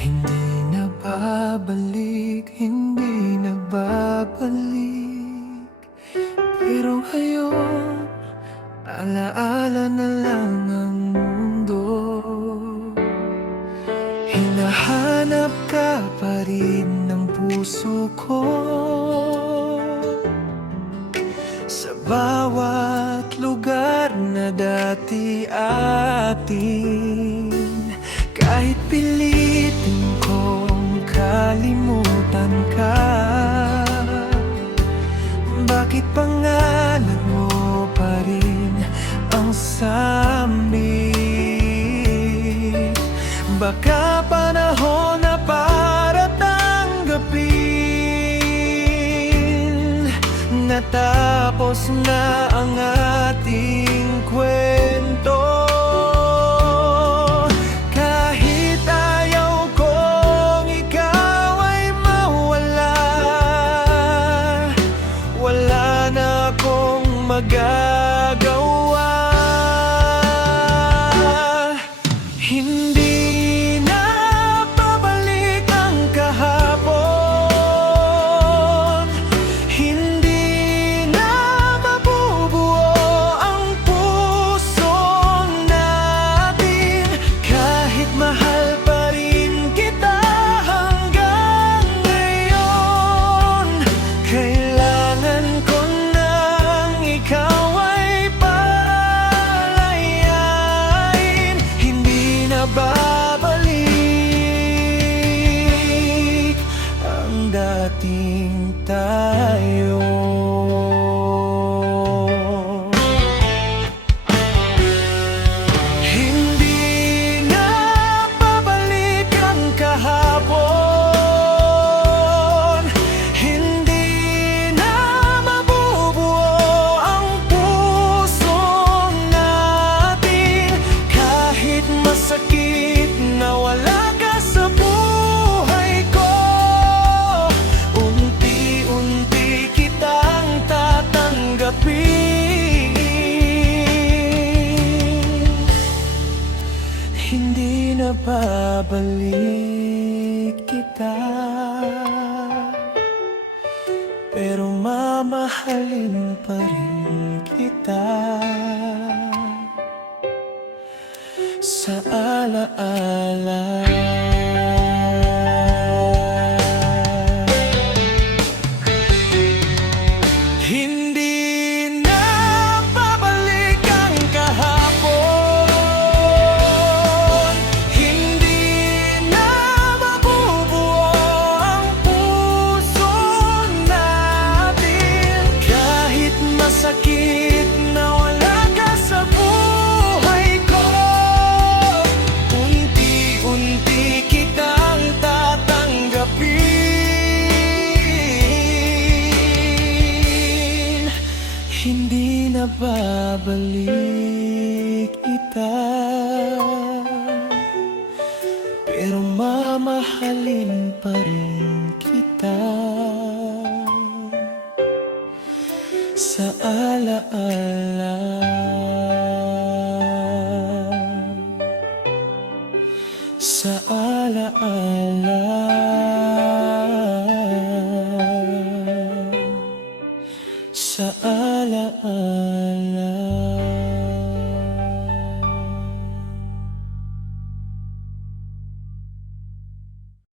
Hindi na babalik, hindi na babalik. Pero ngayon, alaala na lang ang mundo. Hinahanap ka pa rin ng puso ko, sa bawat lugar na dati atin. Kahit pilitin kong kalimutan ka, bakit pangalan mo pa rin ang sambit? Baka panahon na para tanggapin, natapos na ang ating kwento. Kahit ayaw kong ikaw ay mawala, wala na akong magagawa. Hindi na babalik ang kahapon, hindi na mabubuo ang puso natin. Kahit mahal pa rin kita hanggang ngayon, kailangan ko nang ikaw ay palayain. Hindi na babalik ang dating tayo. Hindi na babalik ang kahapon, hindi na mabubuo ang puso natin. Kahit masakit na wala ka sa buhay ko, unti-unti kitang tatanggapin. Hindi na babalik kita, pero mamahalin pa rin kita. Sa alaala, hindi na babalik ang kahapon, hindi na mabubuo ang puso natin. Kahit masakit na wala ka sa buhay ko, unti-unti kitang tatanggapin. Hindi na babalik kita, pero mamahalin pa rin kita. Sa alaala, sa alaala, sa alaala.